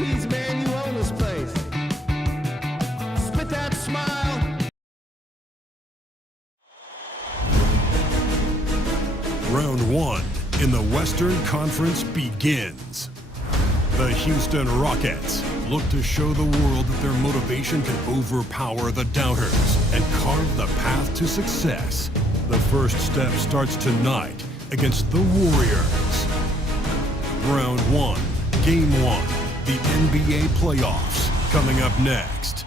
Jeez, man, you own this place. Spit that smile. Round one in the Western Conference begins. The Houston Rockets look to show the world that their motivation can overpower the doubters and carve the path to success. The first step starts tonight against the Warriors. Round one, game one, the NBA playoffs coming up next.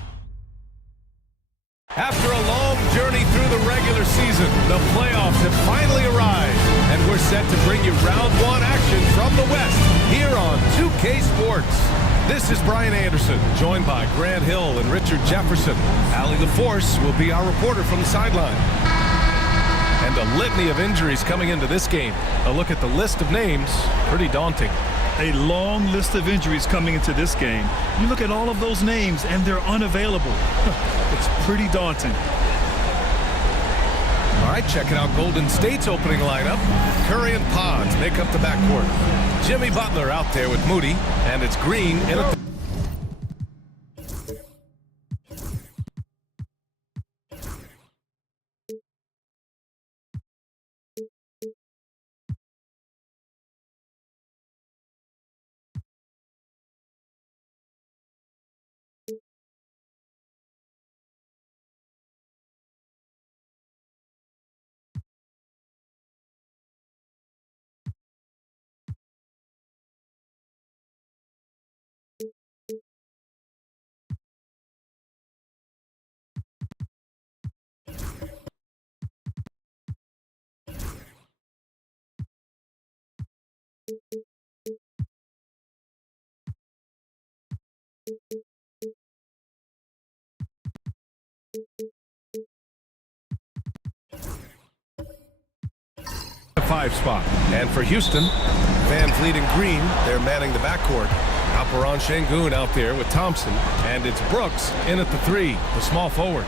After a long journey through the regular season, the playoffs have finally arrived, and we're set to bring you round one action from the West here on 2K Sports. This is Brian Anderson, joined by Grant Hill and Richard Jefferson. Allie LaForce will be our reporter from the sideline. And a litany of injuries coming into this game. A look at the list of names, pretty daunting. A long list of injuries coming into this game. You look at all of those names and they're unavailable. It's pretty daunting. All right, checking out Golden State's opening lineup. Curry and Pods make up the backcourt. Jimmy Butler out there with Moody, and it's Green in a... Five spot. And for Houston, Van Vliet and Green, they're manning the backcourt. Alperon Şengün out there with Thompson, and it's Brooks in at the three, the small forward.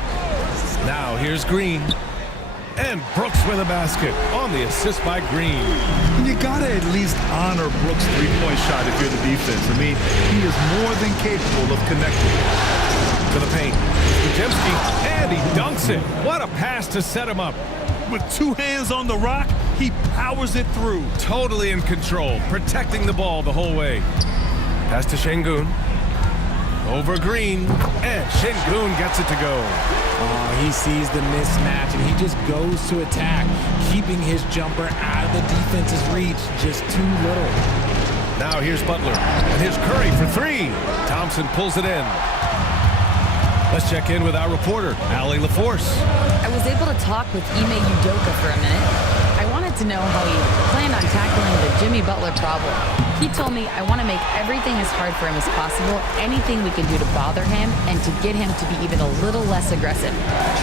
Now here's Green, and Brooks with a basket on the assist by Green. You gotta at least honor Brooks' three-point shot if you're the defense. I mean, he is more than capable of connecting. To the paint, Kuzemski, and he dunks it. What a pass to set him up. With two hands on the rock, he powers it through. Totally in control, protecting the ball the whole way. Pass to Şengün. Over Green, and Şengün gets it to go. He sees the mismatch, and he just goes to attack, keeping his jumper out of the defense's reach. Just too little. Now here's Butler, and here's Curry for three. Thompson pulls it in. Let's check in with our reporter, Allie LaForce. I was able to talk with Ime Udoka for a minute. I wanted to know how he planned on tackling the Jimmy Butler problem. He told me I want to make everything as hard for him as possible, anything we can do to bother him, and to get him to be even a little less aggressive,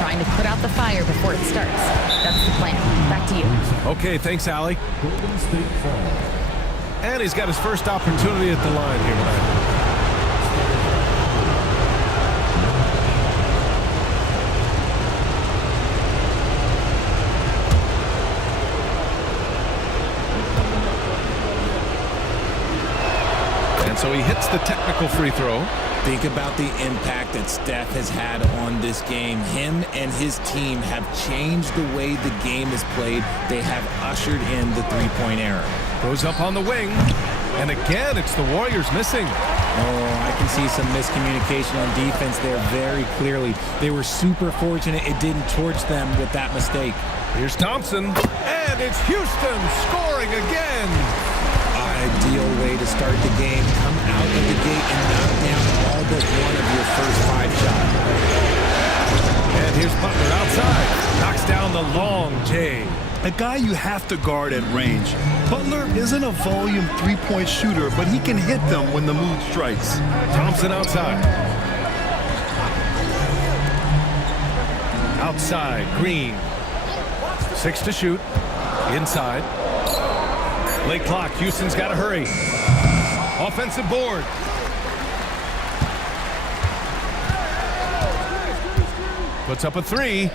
trying to put out the fire before it starts. That's the plan. Back to you. Okay, thanks, Allie. And he's got his first opportunity at the line here tonight. So he hits the technical free throw. Think about the impact that Steph has had on this game. Him and his team have changed the way the game is played. They have ushered in the three-point era. Goes up on the wing. And again, it's the Warriors missing. Oh, I can see some miscommunication on defense there very clearly. They were super fortunate it didn't torch them with that mistake. Here's Thompson. And it's Houston scoring again. Ideal way to start the game. Come out of the gate and knock down all but one of your first 5 shots. And here's Butler outside. Knocks down the long J. A guy you have to guard at range. Butler isn't a volume three-point shooter, but he can hit them when the mood strikes. Thompson outside. Outside, Green. 6 to shoot. Inside. Late clock, Houston's got to hurry. Offensive board. Puts up a three.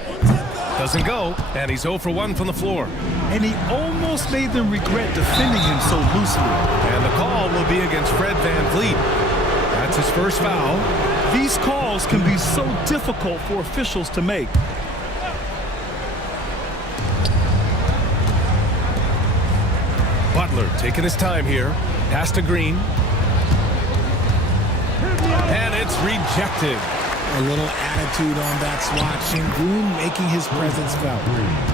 Doesn't go, and he's 0 for 1 from the floor. And he almost made them regret defending him so loosely. And the call will be against Fred Van Vliet. That's his first foul. These calls can be so difficult for officials to make. Butler taking his time here. Pass to Green. And it's rejected. A little attitude on that swat. Şengün making his presence felt.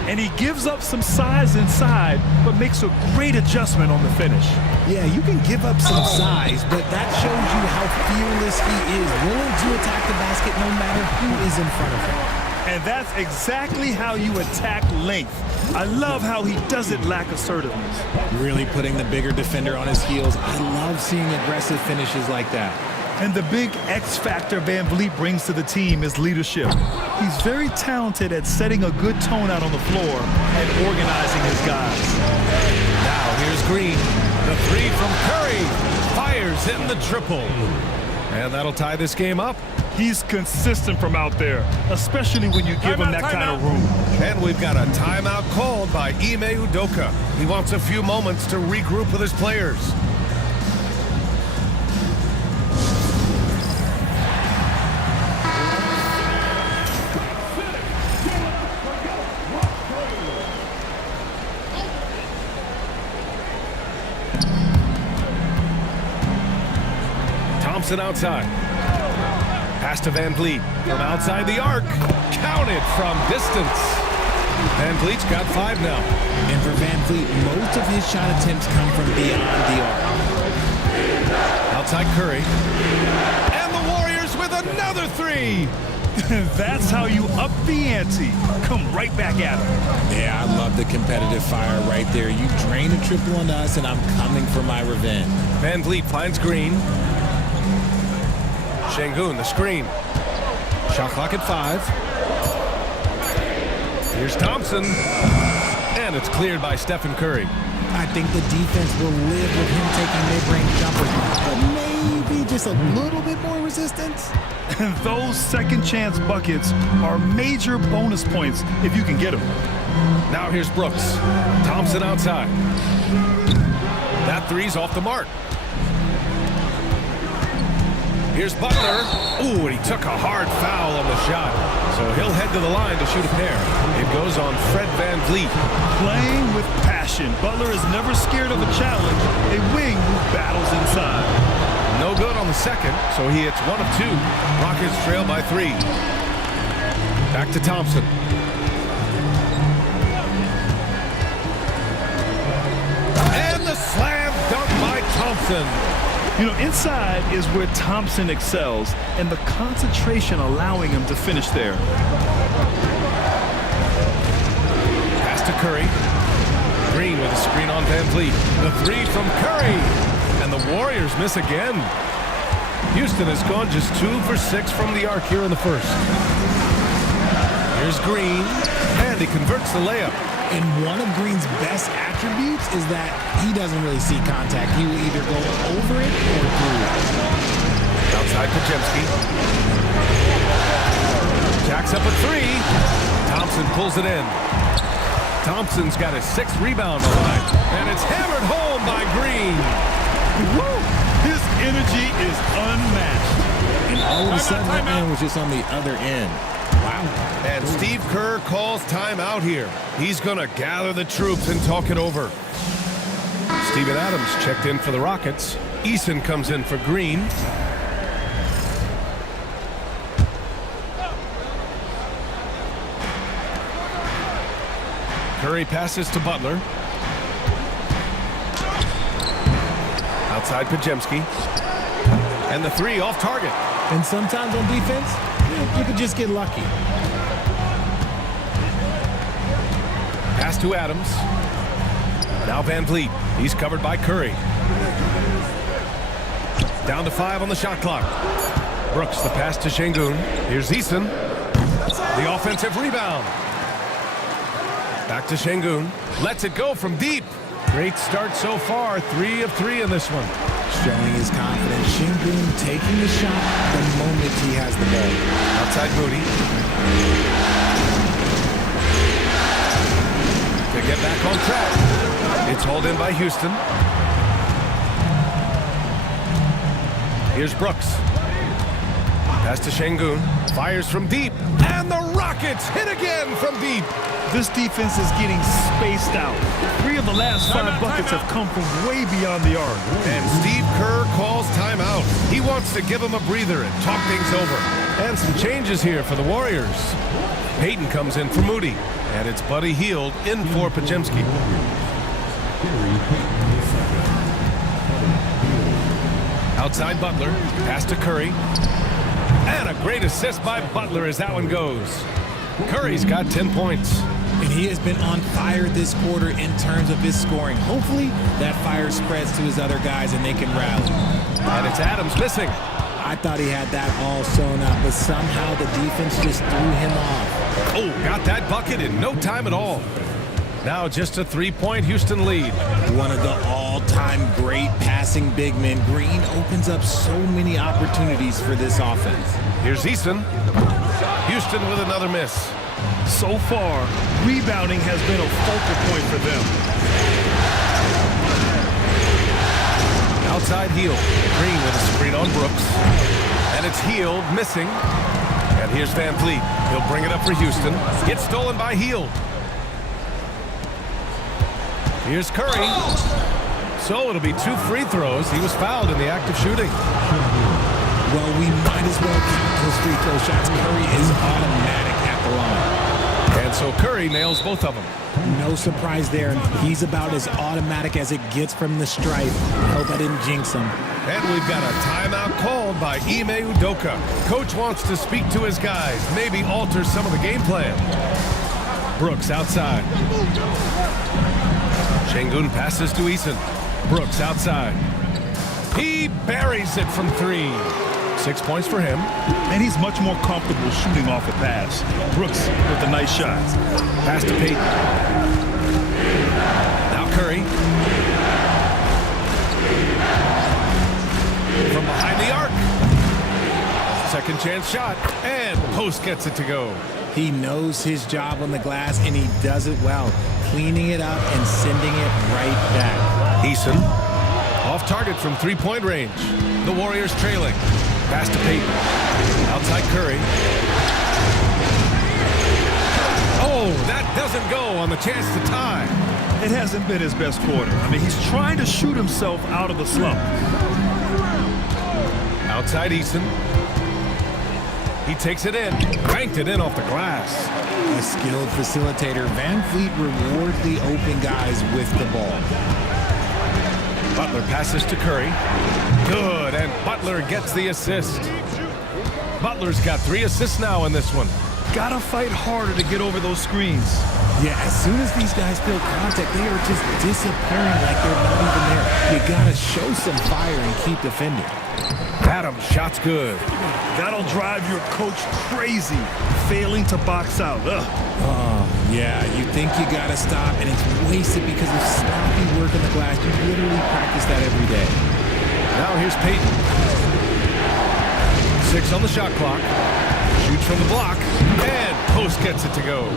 And he gives up some size inside, but makes a great adjustment on the finish. Yeah, you can give up some size, but that shows you how fearless he is, willing to attack the basket no matter who is in front of him. And that's exactly how you attack length. I love how he doesn't lack assertiveness. Really putting the bigger defender on his heels. I love seeing aggressive finishes like that. And the big X factor Van Vliet brings to the team is leadership. He's very talented at setting a good tone out on the floor and organizing his guys. Now here's Green. The three from Curry. Fires in the triple. And that'll tie this game up. He's consistent from out there, especially when you give him that kind of room. And we've got a timeout called by Ime Udoka. He wants a few moments to regroup with his players. Thompson outside. Pass to Van Vliet from outside the arc. Counted from distance. Van Vliet's got 5 now. And for Van Vliet, most of his shot attempts come from beyond the arc. Outside Curry. And the Warriors with another 3. That's how you up the ante. Come right back at him. Yeah, I love the competitive fire right there. You drain a triple on us, and I'm coming for my revenge. Van Vliet finds Green. Şengün, the screen. Shot clock at 5. Here's Thompson. And it's cleared by Stephen Curry. I think the defense will live with him taking mid-range jumpers, but maybe just a little bit more resistance. Those second chance buckets are major bonus points if you can get them. Now here's Brooks. Thompson outside. That 3's off the mark. Here's Butler. Ooh, and he took a hard foul on the shot. So he'll head to the line to shoot a pair. It goes on Fred Van Vliet. Playing with passion. Butler is never scared of a challenge. A wing who battles inside. No good on the second, so he hits 1 of 2. Rockets trail by 3. Back to Thompson. And the slam dunk by Thompson. You know, inside is where Thompson excels, and the concentration allowing him to finish there. Pass to Curry. Green with a screen on Van Vliet. The 3 from Curry. And the Warriors miss again. Houston has gone just 2 for 6 from the arc here in the first. Here's Green, and he converts the layup. And one of Green's best attributes is that he doesn't really see contact. He will either go over it or through it. Outside Pajemski. Jacks up a 3. Thompson pulls it in. Thompson's got his 6th rebound on the night. And it's hammered home by Green. Woo! His energy is unmatched. And all of a sudden, that man was just on the other end. Wow. And Steve Kerr calls timeout here. He's going to gather the troops and talk it over. Steven Adams checked in for the Rockets. Eason comes in for Green. Curry passes to Butler. Outside Pajemski. And the 3 off target. And sometimes on defense, you could just get lucky. Pass to Adams. Now Van Vliet. He's covered by Curry. Down to 5 on the shot clock. Brooks, the pass to Şengün. Here's Eason. The offensive rebound. Back to Şengün. Lets it go from deep. Great start so far. 3 of 3 in this one. Showing his confidence. Şengün taking the shot the moment he has the ball. Outside Moody. To get back on track. It's hauled in by Houston. Here's Brooks. Pass to Şengün. Fires from deep. And the Rockets hit again from deep. This defense is getting spaced out. 3 of the last 5 buckets have come from way beyond the arc. And Steve Kerr calls timeout. He wants to give him a breather and talk things over. And some changes here for the Warriors. Payton comes in for Moody. And it's Buddy Hield in for Podziemski. Outside Butler. Pass to Curry. And a great assist by Butler as that one goes. Curry's got 10 points. And he has been on fire this quarter in terms of his scoring. Hopefully that fire spreads to his other guys and they can rally. And it's Adams missing. I thought he had that all sewn up, but somehow the defense just threw him off. Oh, got that bucket in no time at all. Now just a 3-point Houston lead. One of the all-time great passing big men. Green opens up so many opportunities for this offense. Here's Eason. Houston with another miss. So far, rebounding has been a focal point for them. Outside Hield. Green with a screen on Brooks. And it's Hield missing. And here's Van Vliet. He'll bring it up for Houston. Gets stolen by Hield. Here's Curry. So it'll be 2 free throws. He was fouled in the act of shooting. Well, we might as well count those free throw shots. Curry is automatic at the line. And so Curry nails both of them. No surprise there. He's about as automatic as it gets from the stripe. Hope I didn't jinx him. And we've got a timeout called by Ime Udoka. Coach wants to speak to his guys, maybe alter some of the game plan. Brooks outside. Şengün passes to Eason. Brooks outside. He buries it from 3. 6 points for him. And he's much more comfortable shooting off a pass. Brooks with the nice shots. Pass to Payton. Now Curry. From behind the arc. Second chance shot. And Post gets it to go. He knows his job on the glass, and he does it well. Cleaning it up and sending it right back. Eason. Off target from 3-point range. The Warriors trailing. Pass to Payton. Outside Curry. Oh, that doesn't go on the chance to tie. It hasn't been his best quarter. I mean, he's trying to shoot himself out of the slump. Outside Eason. He takes it in. Banked it in off the glass. A skilled facilitator. Van Vliet rewards the open guys with the ball. Butler passes to Curry. Good, and Butler gets the assist. Butler's got 3 assists now in this one. Gotta fight harder to get over those screens. Yeah, as soon as these guys feel contact, they are just disappearing like they're not even there. You gotta show some fire and keep defending. Adams, shot's good. That'll drive your coach crazy, failing to box out. Ugh. Oh, yeah, you think you gotta stop, and it's wasted because of sloppy work on the glass. You literally practice that every day. Now here's Payton. 6 on the shot clock. Shoots from the block, and Post gets it to go.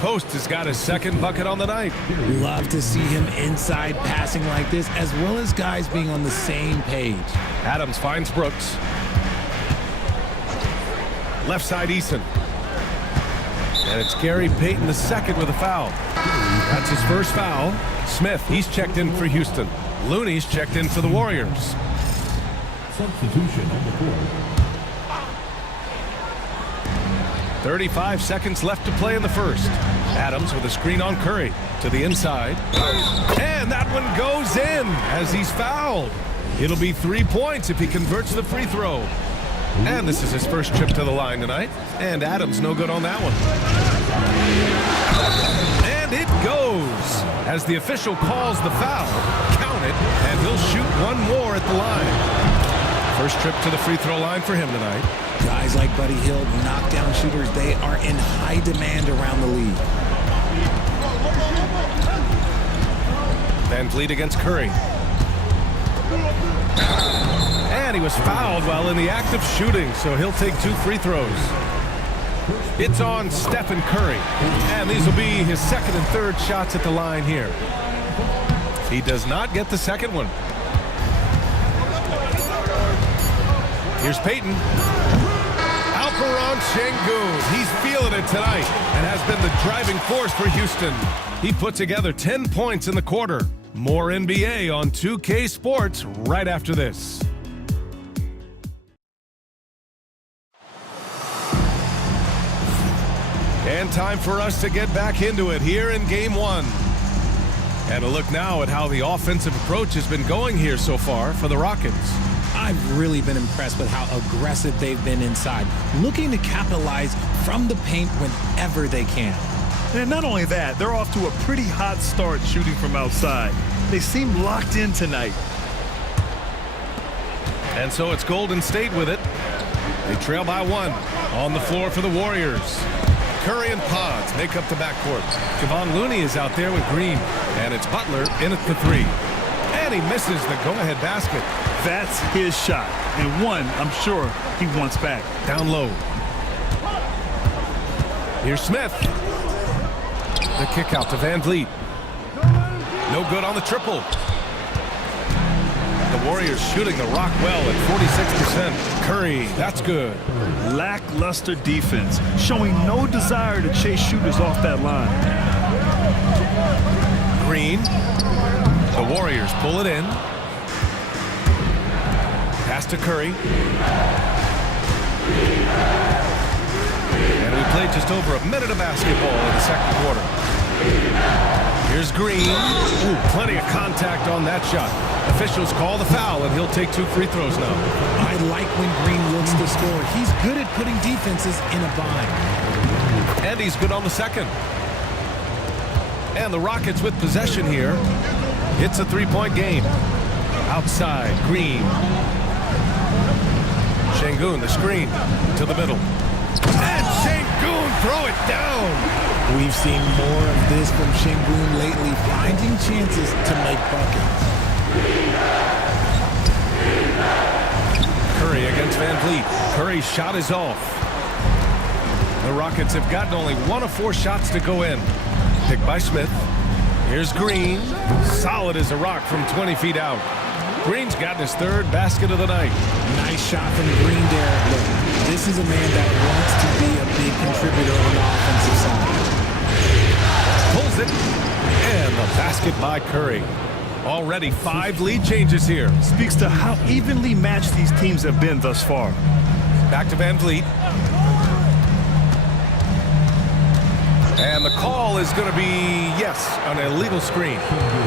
Post has got his 2nd bucket on the night. Love to see him inside passing like this, as well as guys being on the same page. Adams finds Brooks. Left side Eason. And it's Gary Payton II with a foul. That's his first foul. Smith, he's checked in for Houston. Looney's checked in for the Warriors. Substitution on the court. 35 seconds left to play in the first. Adams with a screen on Curry to the inside. And that one goes in as he's fouled. It'll be 3 points if he converts the free throw. And this is his first trip to the line tonight. And Adams no good on that one. And it goes. As the official calls the foul, count it, and he'll shoot 1 more at the line. First trip to the free throw line for him tonight. Guys like Buddy Hield, knockdown shooters, they are in high demand around the league. Van Vliet against Curry. And he was fouled while in the act of shooting, so he'll take 2 free throws. It's on Stephen Curry, and these will be his 2nd and 3rd shots at the line here. He does not get the 2nd one. Here's Peyton. Alperon Şengün. He's feeling it tonight and has been the driving force for Houston. He put together 10 points in the quarter. More NBA on 2K Sports right after this. And time for us to get back into it here in Game 1. And a look now at how the offensive approach has been going here so far for the Rockets. I've really been impressed with how aggressive they've been inside, looking to capitalize from the paint whenever they can. And not only that, they're off to a pretty hot start shooting from outside. They seem locked in tonight. And so it's Golden State with it. They trail by 1 on the floor for the Warriors. Curry and Pods make up the backcourt. Kevon Looney is out there with Green. And it's Butler in at the 3. And he misses the go-ahead basket. That's his shot. And one, I'm sure, he wants back. Down low. Here's Smith. The kick out to Van Vliet. No good on the triple. The Warriors shooting the rock well at 46%. Curry, that's good. Lackluster defense, showing no desire to chase shooters off that line. Green. The Warriors pull it in. Pass to Curry. And we played just over a minute of basketball in the second quarter. Here's Green. Ooh, plenty of contact on that shot. Officials call the foul, and he'll take 2 free throws now. I like when Green looks to score. He's good at putting defenses in a bind. And he's good on the second. And the Rockets with possession here. It's a 3-point game. Outside, Green. Şengün, the screen to the middle. And Şengün throw it down. We've seen more of this from Şengün lately, finding chances to make buckets. Curry against Van Vliet. Curry's shot is off. The Rockets have gotten only 1 of 4 shots to go in. Picked by Smith. Here's Green. Solid as a rock from 20 feet out. Green's gotten his 3rd basket of the night. Nice shot from Green there. Look, this is a man that wants to be a big contributor on the offensive side. Pulls it. And the basket by Curry. Already 5 lead changes here. Speaks to how evenly matched these teams have been thus far. Back to Van Vliet. And the call is going to be, yes, an illegal screen.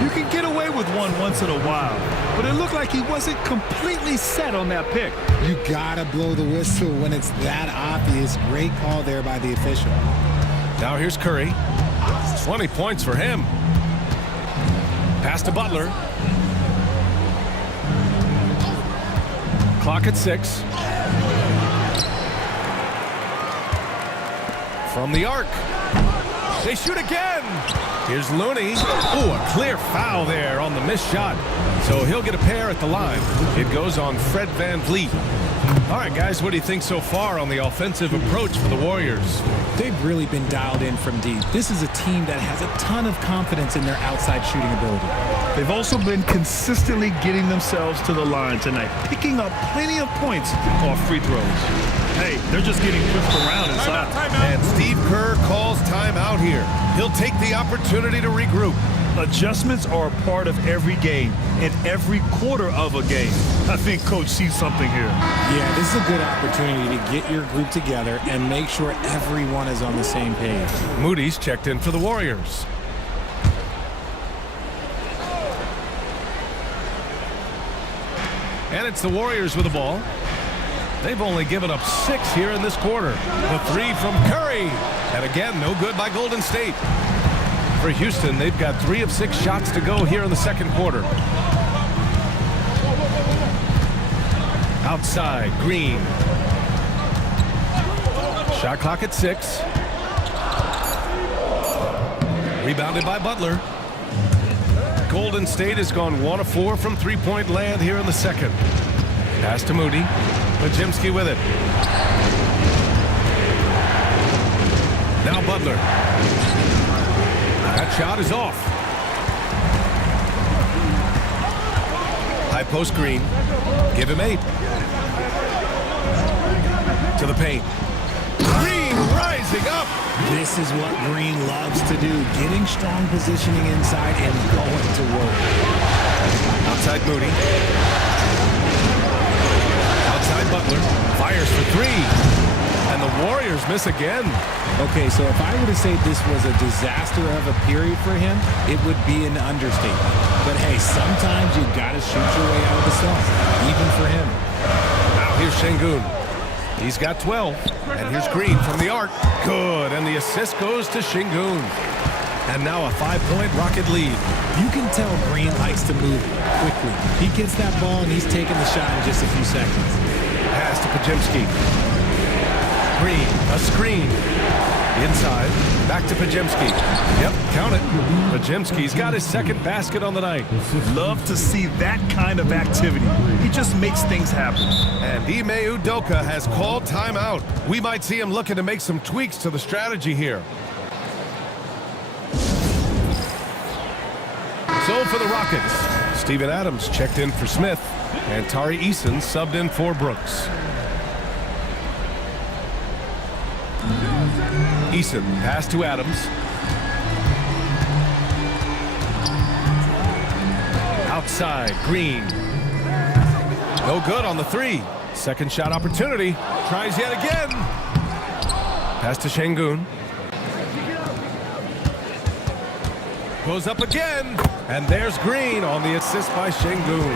You can get away with one once in a while, but it looked like he wasn't completely set on that pick. You gotta blow the whistle when it's that obvious. Great call there by the official. Now here's Curry. 20 points for him. Pass to Butler. Clock at 6. From the arc. They shoot again. Here's Looney. Ooh, a clear foul there on the missed shot. So he'll get a pair at the line. It goes on Fred Van Vliet. All right, guys, what do you think so far on the offensive approach for the Warriors? They've really been dialed in from deep. This is a team that has a ton of confidence in their outside shooting ability. They've also been consistently getting themselves to the line tonight, picking up plenty of points off free throws. Hey, they're just getting pushed around inside. And Steve Kerr calls timeout here. He'll take the opportunity to regroup. Adjustments are a part of every game and every quarter of a game. I think Coach sees something here. Yeah, this is a good opportunity to get your group together and make sure everyone is on the same page. Moody's checked in for the Warriors. And it's the Warriors with the ball. They've only given up 6 here in this quarter. The 3 from Curry. And again, no good by Golden State. For Houston, they've got 3 of 6 shots to go here in the second quarter. Outside, Green. Shot clock at 6. Rebounded by Butler. Golden State has gone 1 of 4 from 3-point land here in the second. Pass to Moody. Podziemski with it. Now Butler. That shot is off. High post Green. Give him 8. To the paint. Green rising up. This is what Green loves to do, getting strong positioning inside and going to work. Outside Moody. Outside Butler. Fires for three. And the Warriors miss again. Okay, so if I were to say this was a disaster of a period for him, it would be an understatement. But hey, sometimes you got to shoot your way out of the slump, even for him. Now here's Şengün. He's got 12. And here's Green from the arc. Good. And the assist goes to Şengün. And now a 5-point Rocket lead. You can tell Green likes to move quickly. He gets that ball and he's taking the shot in just a few seconds. Pass to Podziemski. Green, a screen. Inside, back to Podziemski. Yep, count it. Podziemski's got his second basket on the night. Love to see that kind of activity. He just makes things happen. And Ime Udoka has called timeout. We might see him looking to make some tweaks to the strategy here. So for the Rockets, Steven Adams checked in for Smith, and Tari Eason subbed in for Brooks. Eason, pass to Adams. Outside, Green. No good on the three. Second shot opportunity. Tries yet again. Pass to Şengün. Goes up again. And there's Green on the assist by Şengün.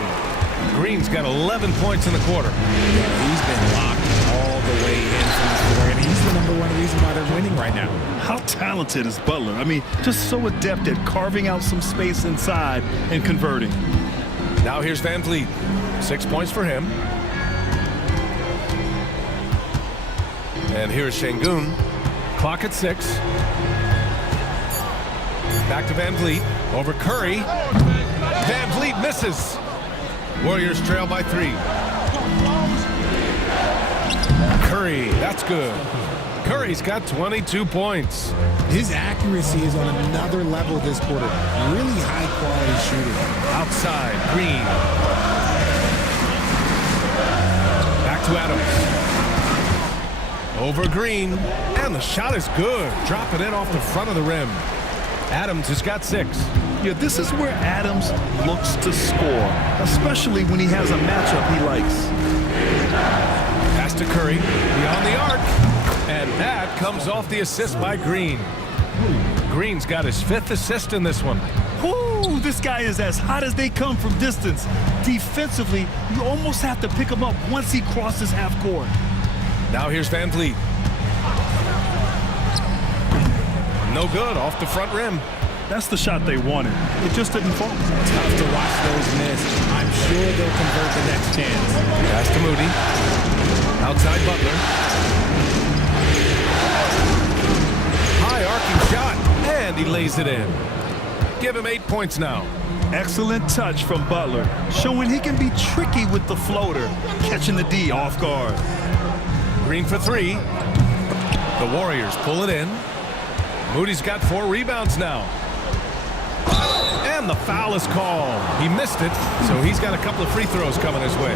Green's got 11 points in the quarter. He's been locked all the way in from the floor, and he's the #1 reason why they're winning right now. How talented is Butler? I mean, just so adept at carving out some space inside and converting. Now here's Van Vliet. 6 points for him. And here's Şengün. Clock at 6. Back to Van Vliet. Over Curry. Van Vliet misses. Warriors trail by 3. Curry, that's good. Curry's got 22 points. His accuracy is on another level this quarter. Really high-quality shooting. Outside, Green. Back to Adams. Over Green. And the shot is good. Dropping it off the front of the rim. Adams has got 6. Yeah, this is where Adams looks to score, especially when he has a matchup he likes. Pass to Curry, beyond the arc, and that comes off the assist by Green. Green's got his 5th assist in this one. Whoo, this guy is as hot as they come from distance. Defensively, you almost have to pick him up once he crosses half court. Now here's Van Vliet. No good, off the front rim. That's the shot they wanted. It just didn't fall. Tough to watch those miss. I'm sure they'll convert the next chance. Pass to Moody. Outside Butler. High arcing shot, and he lays it in. Give him 8 points now. Excellent touch from Butler, showing he can be tricky with the floater, catching the D off guard. Green for 3. The Warriors pull it in. Moody's got 4 rebounds now. And the foul is called. He missed it, so he's got a couple of free throws coming his way.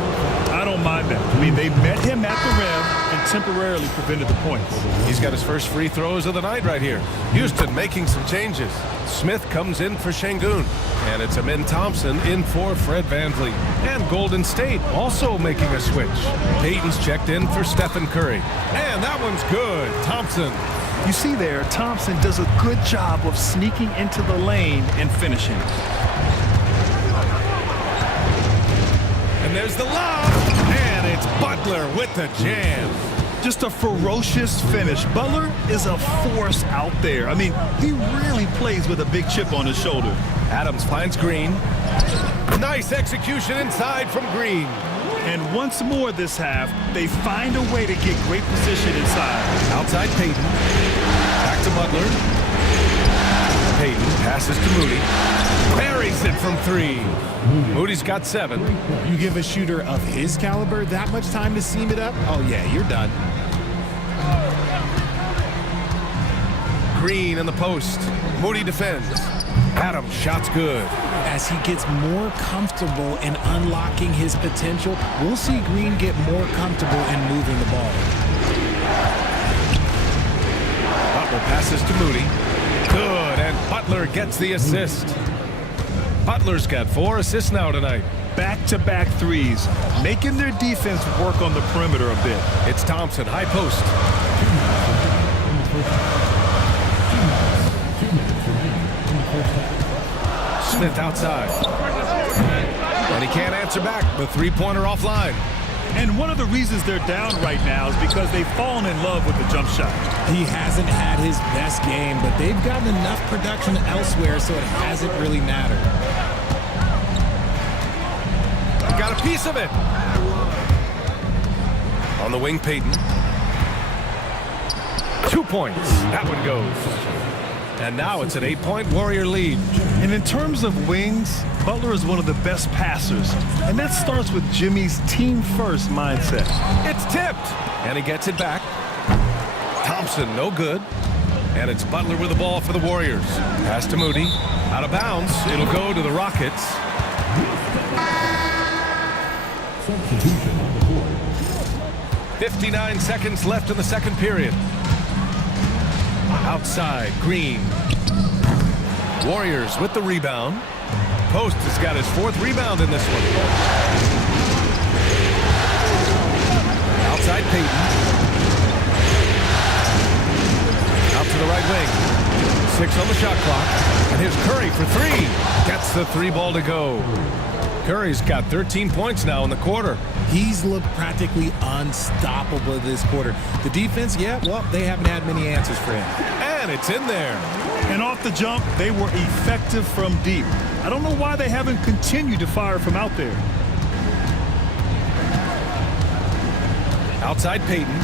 I don't mind that. I mean, they met him at the rim and temporarily prevented the points. He's got his first free throws of the night right here. Houston making some changes. Smith comes in for Şengün. And it's Amin Thompson in for Fred VanVleet. And Golden State also making a switch. Payton's checked in for Stephen Curry. And that one's good. Thompson. You see there, Thompson does a good job of sneaking into the lane and finishing. And there's the lob. And it's Butler with the jam. Just a ferocious finish. Butler is a force out there. I mean, he really plays with a big chip on his shoulder. Adams finds Green. Nice execution inside from Green. And once more this half, they find a way to get great position inside. Outside Payton. Back to Butler. Payton passes to Moody. Buries it from 3. Moody's got 7. You give a shooter of his caliber that much time to seam it up? Oh, yeah, you're done. Green in the post. Moody defends. Adams, shot's good. As he gets more comfortable in unlocking his potential, we'll see Green get more comfortable in moving the ball. Butler passes to Moody. Good, and Butler gets the assist. Butler's got 4 assists now tonight. Back-to-back threes, making their defense work on the perimeter a bit. It's Thompson, high post. Smith outside. And he can't answer back. The three-pointer offline. And one of the reasons they're down right now is because they've fallen in love with the jump shot. He hasn't had his best game, but they've gotten enough production elsewhere, so it hasn't really mattered. Got a piece of it. On the wing, Payton. 2 points. That one goes. And now it's an 8-point Warrior lead. And in terms of wings, Butler is one of the best passers. And that starts with Jimmy's team-first mindset. It's tipped. And he gets it back. Thompson, no good. And it's Butler with the ball for the Warriors. Pass to Moody. Out of bounds. It'll go to the Rockets. 59 seconds left in the second period. Outside, Green. Warriors with the rebound. Post has got his 4th rebound in this one. Outside, Payton. Out to the right wing. 6 on the shot clock. And here's Curry for 3. Gets the 3 ball to go. Curry's got 13 points now in the quarter. He's looked practically unstoppable this quarter. The defense, yeah, well, they haven't had many answers for him. And it's in there. And off the jump, they were effective from deep. I don't know why they haven't continued to fire from out there. Outside Payton.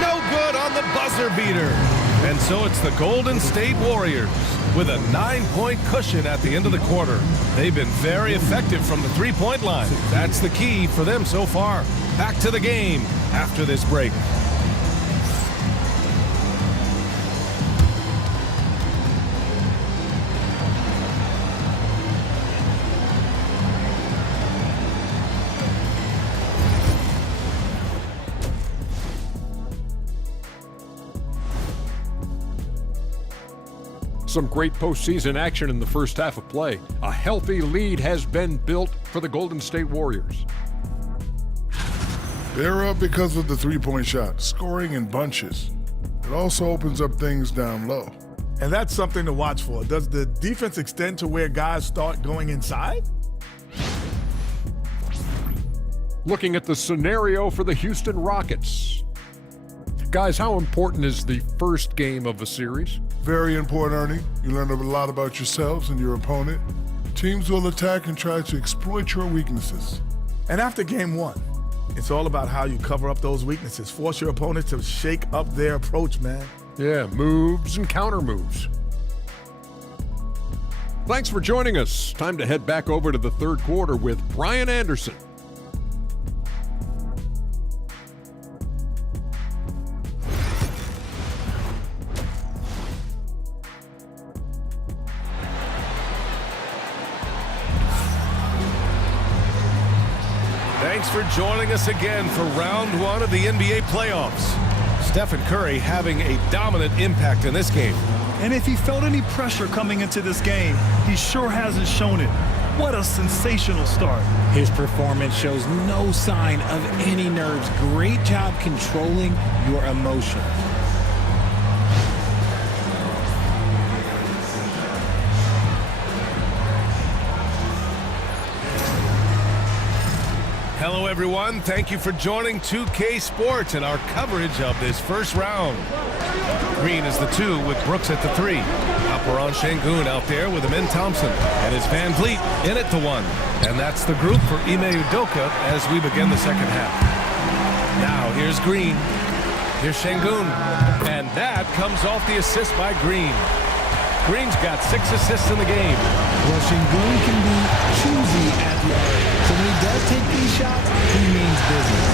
No good on the buzzer beater. And so it's the Golden State Warriors with a 9-point cushion at the end of the quarter. They've been very effective from the three-point line. That's the key for them so far. Back to the game after this break. Some great postseason action in the first half of play. A healthy lead has been built for the Golden State Warriors. They're up because of the three-point shot, scoring in bunches. It also opens up things down low. And that's something to watch for. Does the defense extend to where guys start going inside? Looking at the scenario for the Houston Rockets. Guys, how important is the first game of a series? Very important, Ernie. You learn a lot about yourselves and your opponent. Teams will attack and try to exploit your weaknesses. And after game 1, it's all about how you cover up those weaknesses. Force your opponent to shake up their approach, man. Yeah, moves and counter moves. Thanks for joining us. Time to head back over to the third quarter with Brian Anderson. Thanks for joining us again for round 1 of the NBA playoffs. Stephen Curry having a dominant impact in this game. And if he felt any pressure coming into this game, he sure hasn't shown it. What a sensational start. His performance shows no sign of any nerves. Great job controlling your emotions. Hello, everyone. Thank you for joining 2K Sports and our coverage of this first round. Green is the 2 with Brooks at the 3. Alperon Şengün out there with Amin Thompson. And it's Van Vliet in at the 1. And that's the group for Ime Udoka as we begin the second half. Now, here's Green. Here's Şengün. And that comes off the assist by Green. Green's got 6 assists in the game. Well, Şengün can be choosy at the arc. So when he does take these shots, he means business.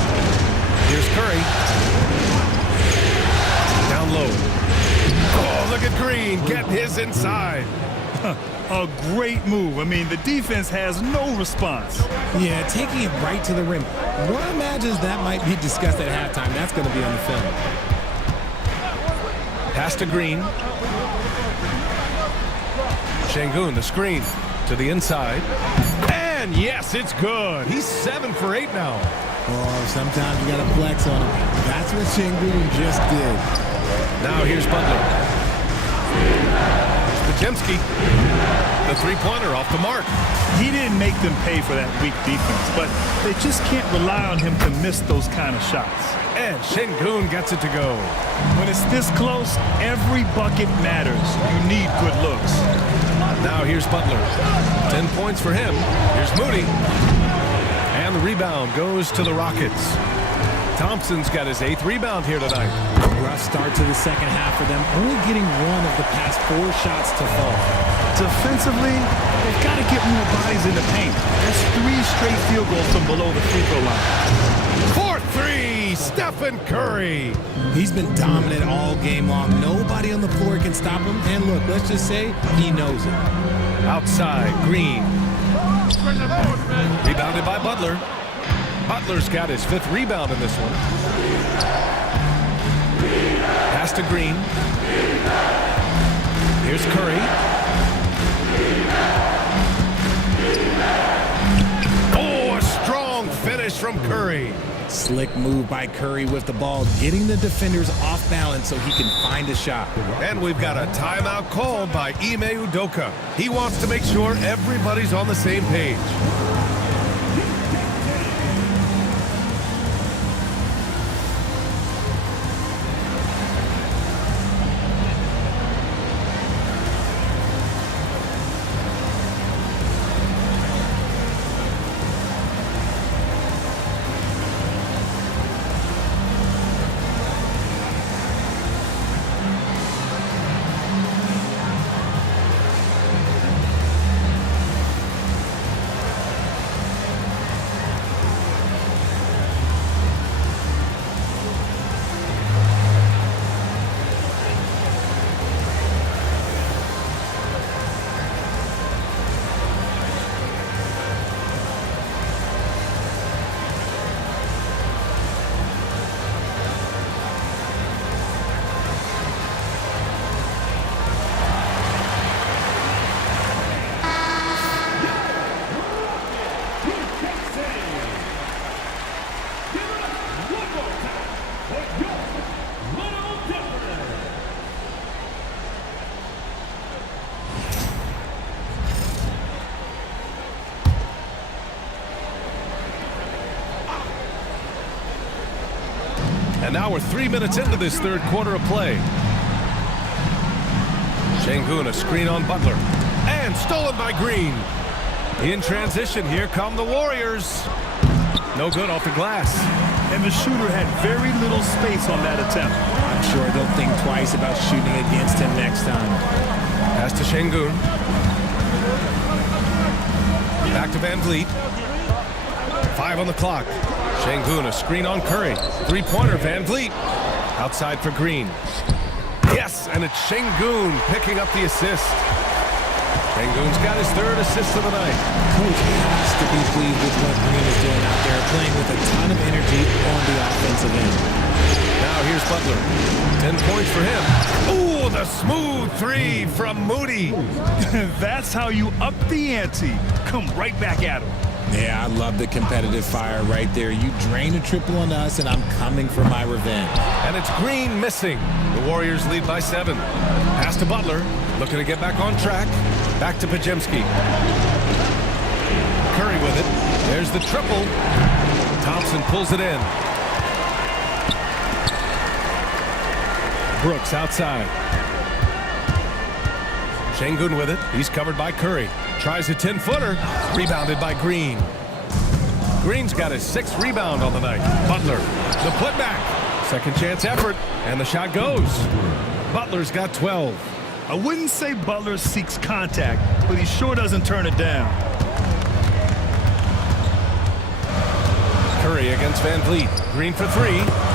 Here's Curry. Down low. Oh, look at Green getting his inside. A great move. I mean, the defense has no response. Yeah, taking it right to the rim. One imagines that might be discussed at halftime. That's going to be on the film. Pass to Green. Şengün, the screen to the inside. And yes, it's good. He's 7 for 8 now. Oh, sometimes you got to flex on him. That's what Şengün just did. Now here's Butler. Podziemski. The three-pointer off the mark. He didn't make them pay for that weak defense, but they just can't rely on him to miss those kind of shots. And Şengün gets it to go. When it's this close, every bucket matters. You need good looks. Now here's Butler. 10 points for him. Here's Moody. And the rebound goes to the Rockets. Thompson's got his 8th rebound here tonight. Rough start to the second half for them, only getting one of the past 4 shots to fall. Defensively, they've got to get more bodies in the paint. That's 3 straight field goals from below the free throw line. 4-3, Stephen Curry. He's been dominant all game long. Nobody on the floor can stop him. And look, let's just say he knows it. Outside, Green. Rebounded by Butler. Butler's got his 5th rebound in this one. Pass to Green. Here's Curry. Oh, a strong finish from Curry. Slick move by Curry with the ball, getting the defenders off balance so he can find a shot. And we've got a timeout called by Ime Udoka. He wants to make sure everybody's on the same page. And now we're 3 minutes into this third quarter of play. Şengün, a screen on Butler. And stolen by Green. In transition, here come the Warriors. No good off the glass. And the shooter had very little space on that attempt. I'm sure they'll think twice about shooting against him next time. Pass to Şengün. Back to Van Vliet. 5 on the clock. Şengün, a screen on Curry. Three-pointer, Van Vliet. Outside for Green. Yes, and it's Şengün picking up the assist. Şengün's got his 3rd assist of the night. Coach has to be pleased with what Green is doing out there, playing with a ton of energy on the offensive end. Now here's Butler. 10 points for him. Ooh, the smooth 3 from Moody. That's how you up the ante. Come right back at him. Yeah, I love the competitive fire right there. You drain a triple on us, and I'm coming for my revenge. And it's Green missing. The Warriors lead by 7. Pass to Butler. Looking to get back on track. Back to Podziemski. Curry with it. There's the triple. Thompson pulls it in. Brooks outside. Şengün with it. He's covered by Curry. Tries a 10-footer. Rebounded by Green. Green's got his 6th rebound on the night. Butler, the putback. Second chance effort, and the shot goes. Butler's got 12. I wouldn't say Butler seeks contact, but he sure doesn't turn it down. Curry against Van Vliet. Green for 3.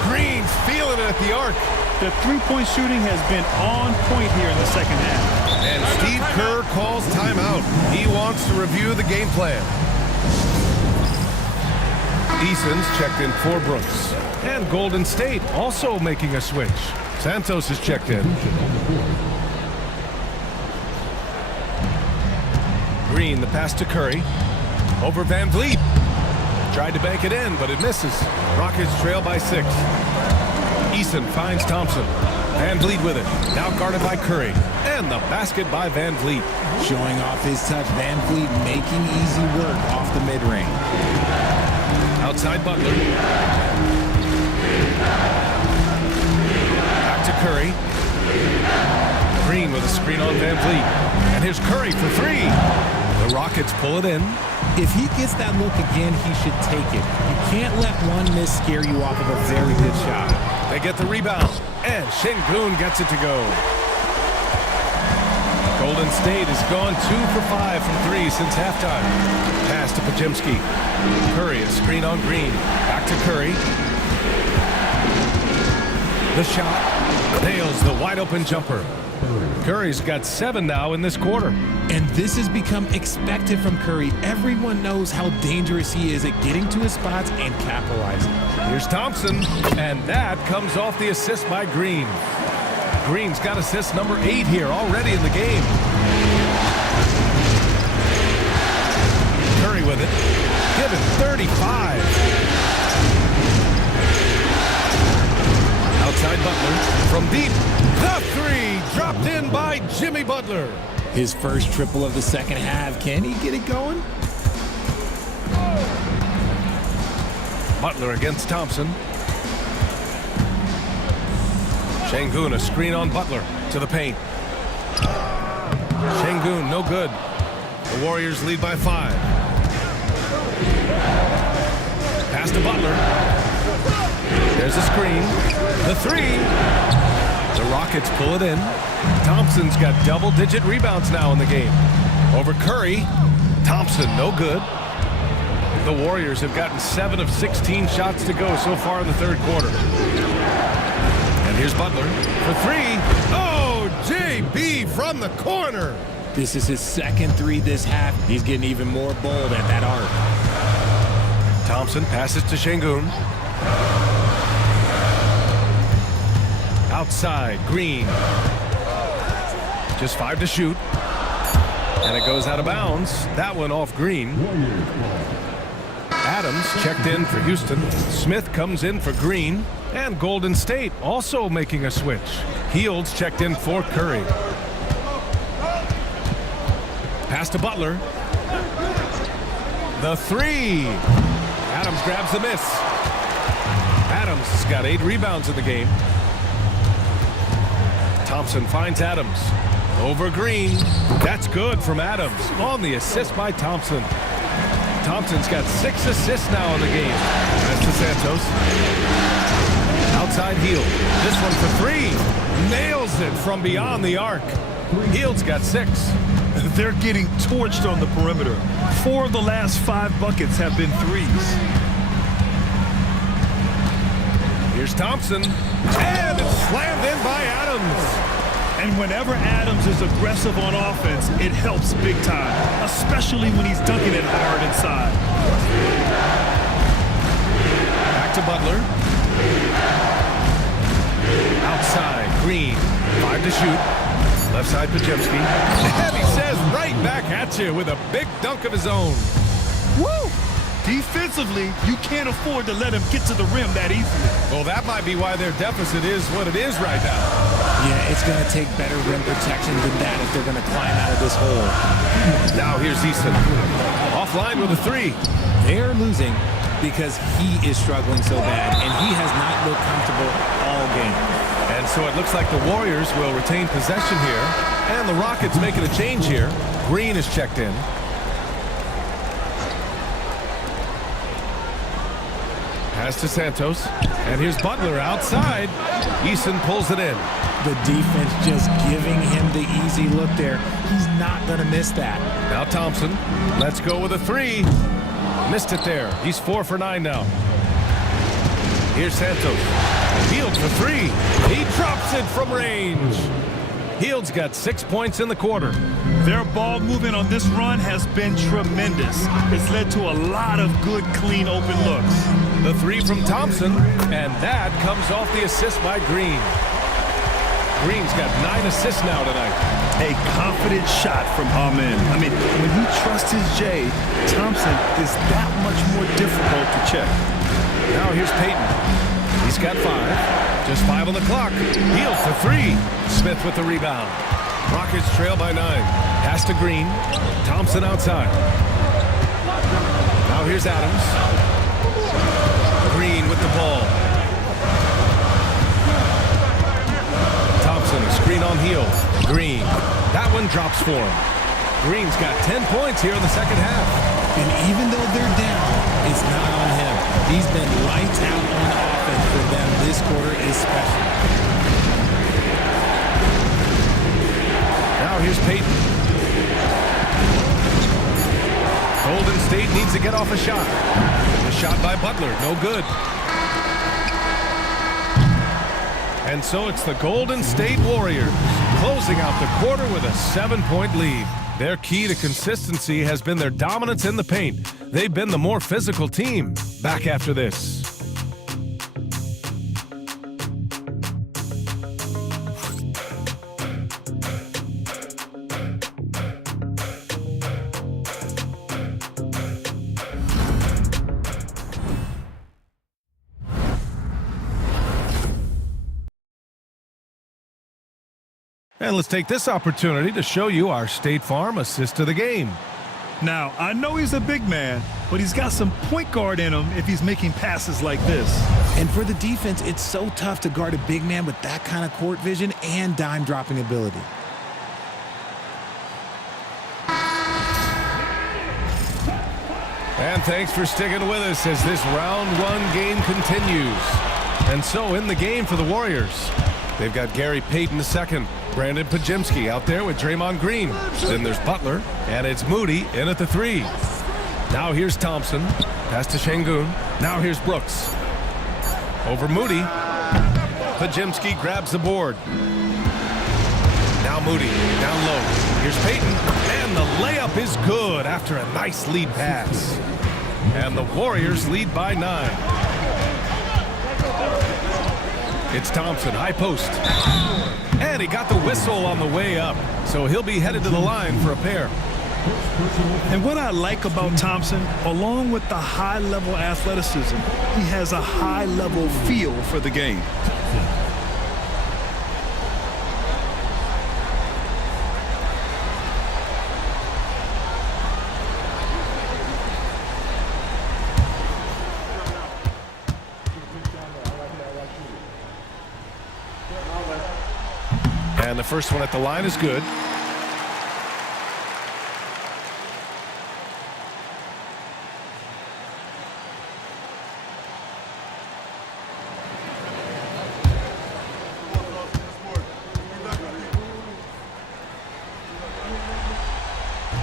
Green's feeling it at the arc. The three-point shooting has been on point here in the second half. And Steve Kerr calls timeout. He wants to review the game plan. Eason's checked in for Brooks. And Golden State also making a switch. Santos is checked in. Green, the pass to Curry. Over Van Vliet. Tried to bank it in, but it misses. Rockets trail by 6. Eason finds Thompson. Van Vliet with it. Now guarded by Curry. And the basket by Van Vliet. Showing off his touch, Van Vliet making easy work off the mid-range. Outside Butler. Back to Curry. Green with a screen on Van Vliet. And here's Curry for 3. The Rockets pull it in. If he gets that look again, he should take it. You can't let one miss scare you off of a very good shot. They get the rebound. And Şengün gets it to go. Golden State has gone 2 for 5 from 3 since halftime. Pass to Podziemski. Curry, a screen on Green. Back to Curry. The shot. Nails the wide open jumper. Curry's got 7 now in this quarter. And this has become expected from Curry. Everyone knows how dangerous he is at getting to his spots and capitalizing. Here's Thompson. And that comes off the assist by Green. Green's got assist number 8 here already in the game. Curry with it. Given 35. Outside Butler. From deep. The 3 dropped in by Jimmy Butler. His first triple of the second half. Can he get it going? Butler against Thompson. Şengün, a screen on Butler to the paint. Şengün, no good. The Warriors lead by 5. Pass to Butler. There's a screen. The 3. The Rockets pull it in. Thompson's got double-digit rebounds now in the game. Over Curry. Thompson, no good. The Warriors have gotten 7 of 16 shots to go so far in the third quarter. And here's Butler for 3. Oh, JB from the corner. This is his second 3 this half. He's getting even more bold at that arc. Thompson passes to Şengün. Outside, Green. Just 5 to shoot. And it goes out of bounds. That one off Green. Adams checked in for Houston. Smith comes in for Green. And Golden State also making a switch. Hields checked in for Curry. Pass to Butler. The 3. Adams grabs the miss. Adams has got 8 rebounds in the game. Thompson finds Adams. Over Green. That's good from Adams. On the assist by Thompson. Thompson's got 6 assists now in the game. That's to Santos. Outside Hield. This one for 3. Nails it from beyond the arc. Hield's got 6. They're getting torched on the perimeter. 4 of the last 5 buckets have been 3s. Here's Thompson. And it's slammed in by Adams. And whenever Adams is aggressive on offense, it helps big time, especially when he's dunking it hard inside. Back to Butler. Outside, Green. 5 to shoot. Left side, Podziemski. And he says right back at you with a big dunk of his own. Woo! Defensively, you can't afford to let him get to the rim that easily. Well, that might be why their deficit is what it is right now. Yeah, it's going to take better rim protection than that if they're going to climb out of this hole. Now here's Eason. Offline with a 3. They're losing because he is struggling so bad, and he has not looked comfortable all game. And so it looks like the Warriors will retain possession here. And the Rockets making a change here. Green is checked in. Pass to Santos. And here's Butler outside. Eason pulls it in. The defense just giving him the easy look there. He's not going to miss that. Now Thompson. Let's go with a 3. Missed it there. He's 4 for 9 now. Here's Santos. Hield for 3. He drops it from range. Hield's got 6 points in the quarter. Their ball movement on this run has been tremendous. It's led to a lot of good, clean, open looks. The three from Thompson, and that comes off the assist by Green. Green's got 9 assists now tonight. A confident shot from Amen. I mean, when he trusts his J, Thompson is that much more difficult to check. Now here's Payton. He's got 5. Just 5 on the clock. Hield for 3. Smith with the rebound. Rockets trail by 9. Pass to Green. Thompson outside. Now here's Adams. Green with the ball. Thompson, screen on Hield. Green. That one drops for him. Green's got 10 points here in the second half. And even though they're down, it's not on him. He's been lights out on offense for them this quarter especially. Now here's Payton. Golden State needs to get off a shot. The shot by Butler, no good. And so it's the Golden State Warriors closing out the quarter with a 7-point lead. Their key to consistency has been their dominance in the paint. They've been the more physical team. Back after this. And let's take this opportunity to show you our State Farm assist of the game. Now, I know he's a big man, but he's got some point guard in him if he's making passes like this. And for the defense, it's so tough to guard a big man with that kind of court vision and dime dropping ability. And thanks for sticking with us as this round 1 game continues. And so in the game for the Warriors, they've got Gary Payton II, Brandon Pajimski out there with Draymond Green. Then there's Butler, and it's Moody in at the 3. Now here's Thompson. Pass to Şengün. Now here's Brooks. Over Moody. Pajimski grabs the board. Now Moody down low. Here's Payton. And the layup is good after a nice lead pass. And the Warriors lead by 9. It's Thompson, high post. And he got the whistle on the way up. So he'll be headed to the line for a pair. And what I like about Thompson, along with the high-level athleticism, he has a high-level feel for the game. And the first one at the line is good.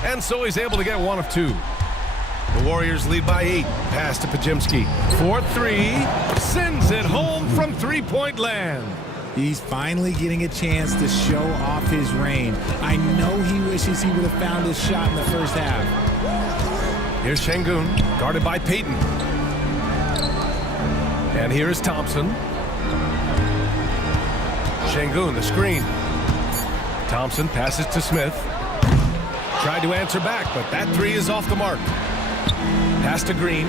And so he's able to get 1 of 2. The Warriors lead by 8. Pass to Pajimski. 4-3. Sends it home from three-point land. He's finally getting a chance to show off his range. I know he wishes he would have found his shot in the first half. Here's Şengün, guarded by Payton. And here is Thompson. Şengün, the screen. Thompson passes to Smith. Tried to answer back, but that 3 is off the mark. Pass to Green.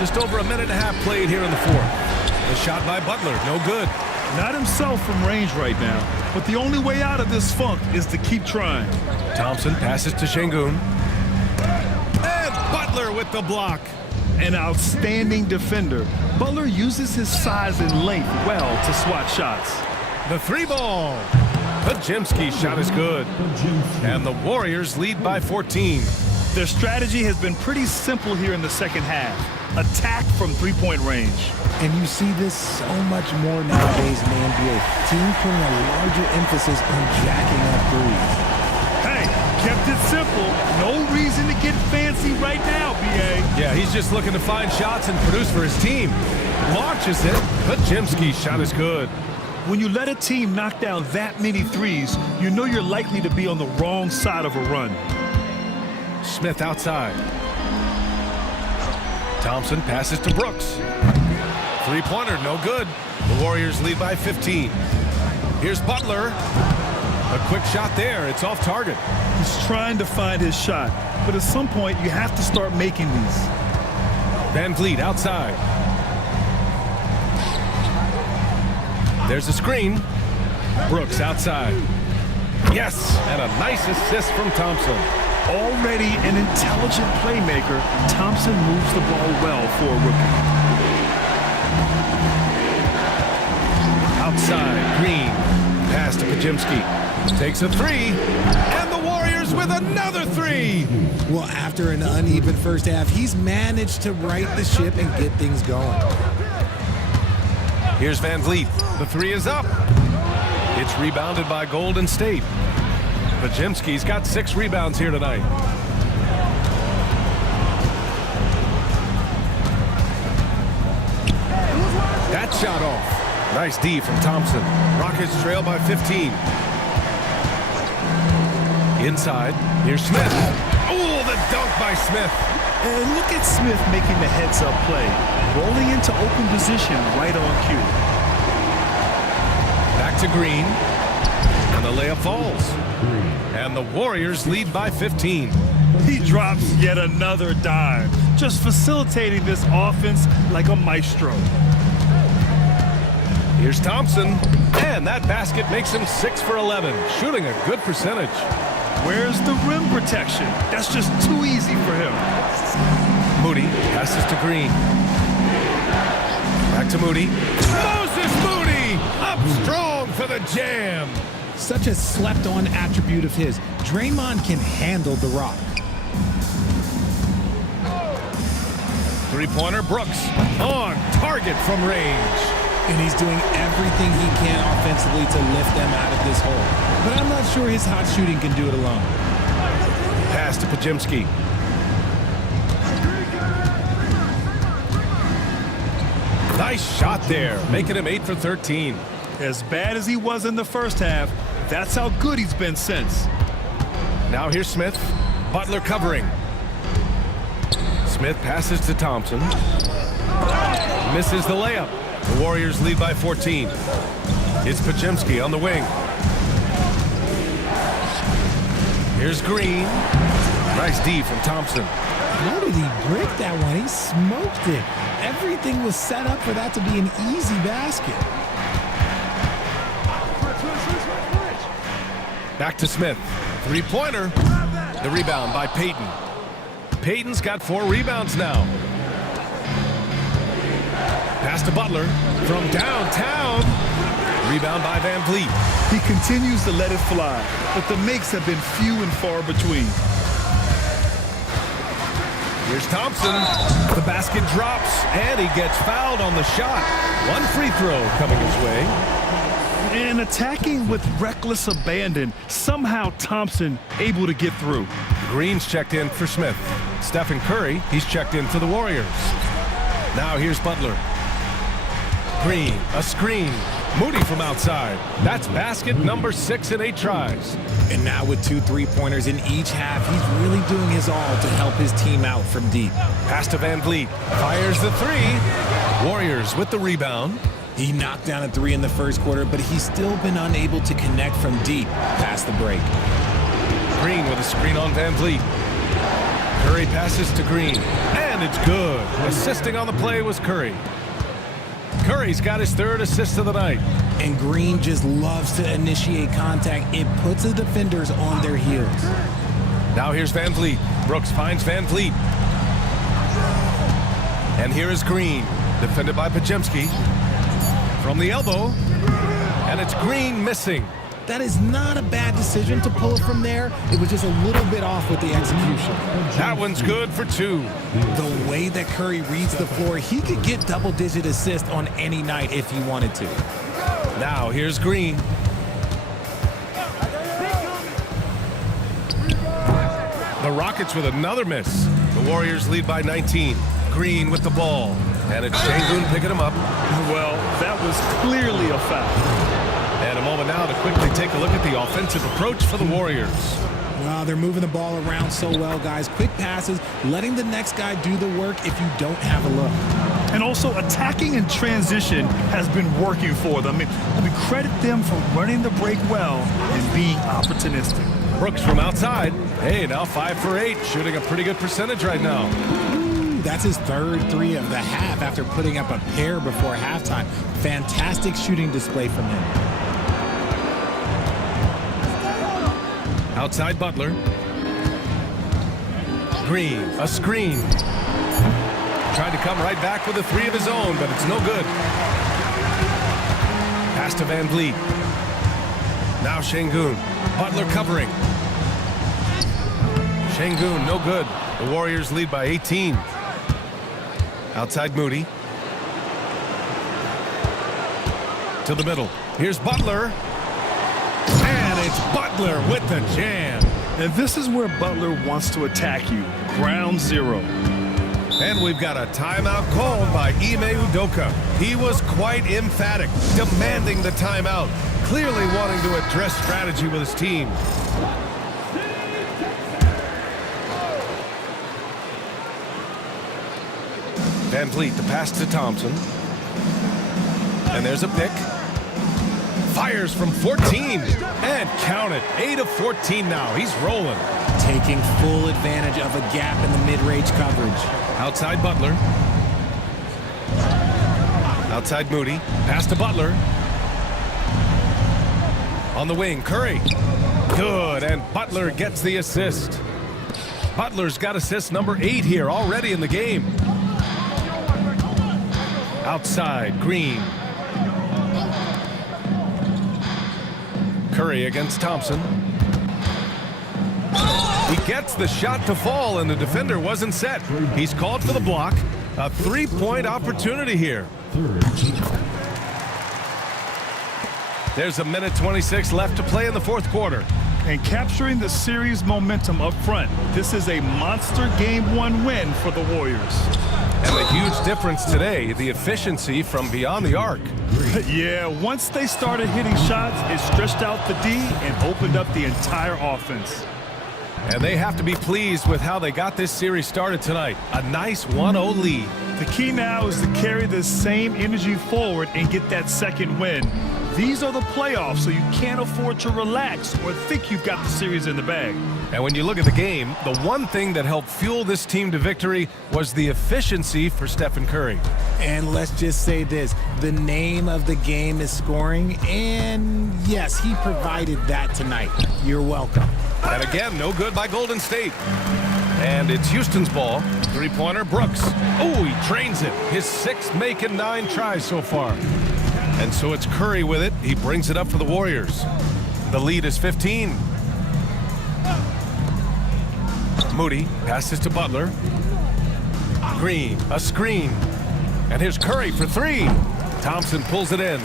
Just over a minute and a half played here in the 4th. The shot by Butler, no good. Not himself from range right now, but the only way out of this funk is to keep trying. Thompson passes to Şengün. And Butler with the block. An outstanding defender. Butler uses his size and length well to swat shots. The 3 ball. Pajimski's shot is good. And the Warriors lead by 14. Their strategy has been pretty simple here in the second half. Attack from three-point range. And you see this so much more nowadays in the NBA. Teams putting a larger emphasis on jacking up threes. Hey, kept it simple. No reason to get fancy right now, B.A. Yeah, he's just looking to find shots and produce for his team. Launches it. Pajimski's shot is good. When you let a team knock down that many threes, you know you're likely to be on the wrong side of a run. Smith outside. Thompson passes to Brooks. Three-pointer, no good. The Warriors lead by 15. Here's Butler. A quick shot there. It's off target. He's trying to find his shot, but at some point you have to start making these. Van Vliet outside. There's a screen. Brooks outside. Yes, and a nice assist from Thompson. Already an intelligent playmaker, Thompson moves the ball well for a rookie. Outside, Green. Pass to Pajimski. Takes a three. And the Warriors with another three. Well, after an uneven first half, he's managed to right the ship and get things going. Here's Van Vliet. The three is up. It's rebounded by Golden State. Pajimski's got 6 rebounds here tonight. That shot off. Nice D from Thompson. Rockets trail by 15. Inside, here's Smith. Oh, the dunk by Smith. And look at Smith making the heads-up play, rolling into open position right on cue. Back to Green. And the layup falls. And the Warriors lead by 15. He drops yet another dime, just facilitating this offense like a maestro. Here's Thompson. And that basket makes him 6 for 11, shooting a good percentage. Where's the rim protection? That's just too easy for him. Moody passes to Green. Back to Moody. Moses Moody up strong for the jam. Such a slept-on attribute of his. Draymond can handle the rock. Three-pointer, Brooks on target from range. And he's doing everything he can offensively to lift them out of this hole. But I'm not sure his hot shooting can do it alone. Pass to Pajimski. Nice shot there, making him 8 for 13. As bad as he was in the first half, that's how good he's been since. Now here's Smith. Butler covering. Smith passes to Thompson. Misses the layup. The Warriors lead by 14. It's Pajimski on the wing. Here's Green. Nice D from Thompson. How did he break that one? He smoked it. Everything was set up for that to be an easy basket. Back to Smith. Three-pointer. The rebound by Payton. Payton's got 4 rebounds now. Pass to Butler from downtown. Rebound by Van Vliet. He continues to let it fly, but the makes have been few and far between. Here's Thompson. The basket drops, and he gets fouled on the shot. 1 free throw coming his way. And attacking with reckless abandon, somehow Thompson able to get through. Green's checked in for Smith. Stephen Curry, he's checked in for the Warriors. Now here's Butler. Green, a screen. Moody from outside. That's basket number 6 in 8 tries. And now with 2 3-pointers in each half, he's really doing his all to help his team out from deep. Pass to Van Vliet. Fires the 3. Warriors with the rebound. He knocked down a 3 in the first quarter, but he's still been unable to connect from deep past the break. Green with a screen on Van Vliet. Curry passes to Green. And it's good. Assisting on the play was Curry. Curry's got his 3rd assist of the night. And Green just loves to initiate contact. It puts the defenders on their heels. Now here's Van Vliet. Brooks finds Van Vliet. And here is Green, defended by Pajimski. From the elbow. And it's Green missing. That is not a bad decision to pull it from there. It was just a little bit off with the execution. That one's good for 2. The way that Curry reads the floor, he could get double-digit assists on any night if he wanted to. Now here's Green. The Rockets with another miss. The Warriors lead by 19. Green with the ball. And it's Şengün picking him up. Well, that was clearly a foul. And a moment now to quickly take a look at the offensive approach for the Warriors. Wow, they're moving the ball around so well, guys. Quick passes, letting the next guy do the work if you don't have a look. And also attacking in transition has been working for them. I mean, credit them for running the break well and being opportunistic. Brooks from outside. Hey, now 5 for 8, shooting a pretty good percentage right now. That's his third three of the half after putting up a pair before halftime. Fantastic shooting display from him. Outside Butler. Green, a screen. Trying to come right back with a three of his own, but it's no good. Pass to Van Vliet. Now Şengün. Butler covering. Şengün, no good. The Warriors lead by 18. Outside Moody. To the middle. Here's Butler. And it's Butler with the jam. And this is where Butler wants to attack you. Ground zero. And we've got a timeout called by Ime Udoka. He was quite emphatic, demanding the timeout, clearly wanting to address strategy with his team. Van Vliet, the pass to Thompson. And there's a pick. Fires from 14 and count it. 8 of 14 now. He's rolling. Taking full advantage of a gap in the mid-range coverage. Outside Butler. Outside Moody. Pass to Butler. On the wing, Curry. Good, and Butler gets the assist. Butler's got assist number 8 here already in the game. Outside, Green. Curry against Thompson. He gets the shot to fall, and the defender wasn't set. He's called for the block. A three-point opportunity here. There's a minute 26 left to play in the fourth quarter. And capturing the series momentum up front. This is a monster Game 1 win for the Warriors. And the huge difference today, the efficiency from beyond the arc. Yeah, once they started hitting shots, it stretched out the D and opened up the entire offense. And they have to be pleased with how they got this series started tonight. A nice 1-0 lead. The key now is to carry this same energy forward and get that second win. These are the playoffs, so you can't afford to relax or think you've got the series in the bag. And when you look at the game, the one thing that helped fuel this team to victory was the efficiency for Stephen Curry. And let's just say this, the name of the game is scoring, and yes, he provided that tonight. You're welcome. And again, no good by Golden State. And it's Houston's ball. Three-pointer, Brooks. Oh, he trains it. His 6th make in 9 tries so far. And so it's Curry with it. He brings it up for the Warriors. The lead is 15. Moody passes to Butler. Green, a screen. And here's Curry for 3. Thompson pulls it in.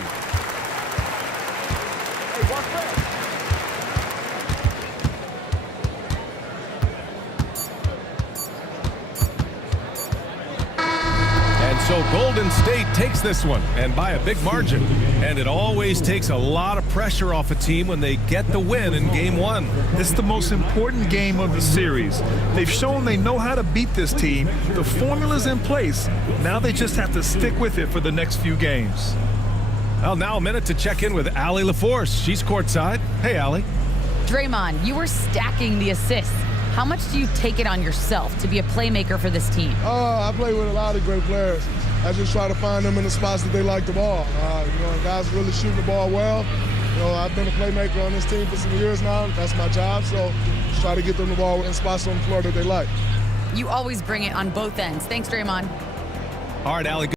So Golden State takes this one, and by a big margin. And it always takes a lot of pressure off a team when they get the win in Game 1. It's the most important game of the series. They've shown they know how to beat this team. The formula's in place. Now they just have to stick with it for the next few games. Well, now a minute to check in with Allie LaForce. She's courtside. Hey, Allie. Draymond, you were stacking the assists. How much do you take it on yourself to be a playmaker for this team? I play with a lot of great players. I just try to find them in the spots that they like the ball. Guys really shooting the ball well. I've been a playmaker on this team for some years now. That's my job, so just try to get them the ball in spots on the floor that they like. You always bring it on both ends. Thanks, Draymond. All right, Allie.